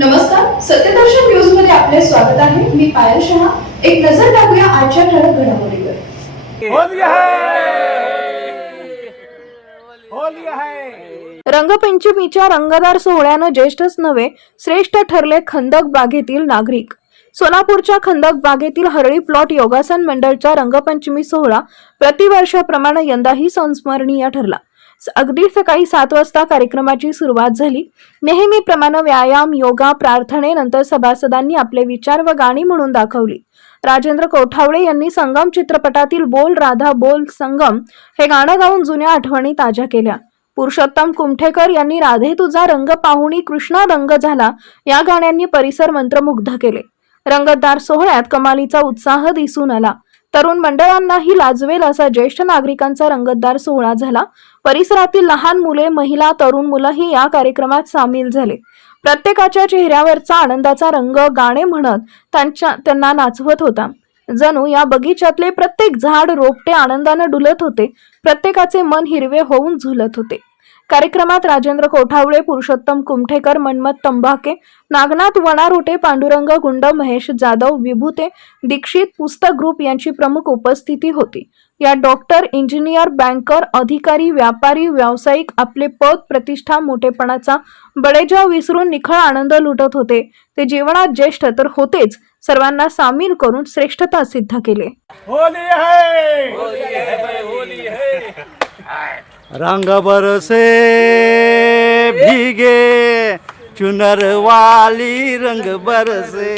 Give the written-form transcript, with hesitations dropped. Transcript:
नमस्कार, सत्यदर्शन न्यूज मध्ये आपले स्वागत आहे. मी पायल शहा. एक नजर टाकूया आजच्या ठळक घडामोडीवर. रंगपंचमीच्या रंगतदार सोहळ्यानं ज्येष्ठच नव्हे श्रेष्ठ ठरले खंदक बागेतील नागरिक. सोलापूरच्या खंदक बागेतील हरळी प्लॉट योगासन मंडळचा रंगपंचमी सोहळा प्रतिवर्षाप्रमाणे यंदाही संस्मरणीय ठरला. अगदी सकाळी 7 वाजता कार्यक्रमाची सुरुवात झाली. नेहमीप्रमाणे व्यायाम, योगा, प्रार्थनेनंतर सभासदांनी आपले विचार व गाणी म्हणून दाखवली. राजेंद्र कोठावळे यांनी संगम चित्रपटातील बोल राधा बोल संगम हे गाणं गाऊन जुन्या आठवणी ताज्या केल्या. पुरुषोत्तम कुमठेकर यांनी राधे तुझा रंग पाहुणी कृष्णा दंग झाला या गाण्यांनी परिसर मंत्रमुग्ध केले. रंगतदार सोहळ्यात कमालीचा उत्साह दिसून आला. तरुण मंडळांनाही लाजवेल असा ज्येष्ठ नागरिकांचा रंगतदार सोहळा झाला. परिसरातील लहान मुले, महिला, तरुण मुलंही या कार्यक्रमात सामील झाले. प्रत्येकाच्या चेहऱ्यावरचा आनंदाचा रंग गाणे म्हणत त्यांना नाचवत होता. जणू या बगीच्यातले प्रत्येक झाड, रोपटे आनंदाने डुलत होते. प्रत्येकाचे मन हिरवे होऊन झुलत होते. कार्यक्रमात राजेंद्र कोठावळे, पुरुषोत्तम कुमठेकर, मनमत तंबाके, नागनाथ वनारोटे, पांडुरंग गुंड, महेश जाधव, विभूते, दीक्षित पुस्तक ग्रुप यांची प्रमुख उपस्थिती होती. या डॉक्टर, इंजिनियर, बँकर, अधिकारी, व्यापारी, व्यावसायिक आपले पद, प्रतिष्ठा, मोठेपणाचा बळेजाव विसरून निखळ आनंद लुटत होते. ते जीवनात ज्येष्ठ तर होतेच, सर्वांना सामील करून श्रेष्ठता सिद्ध केले. होली है, होली है, होली है। रंग बरसे भीगे चुनर वाली रंग बरसे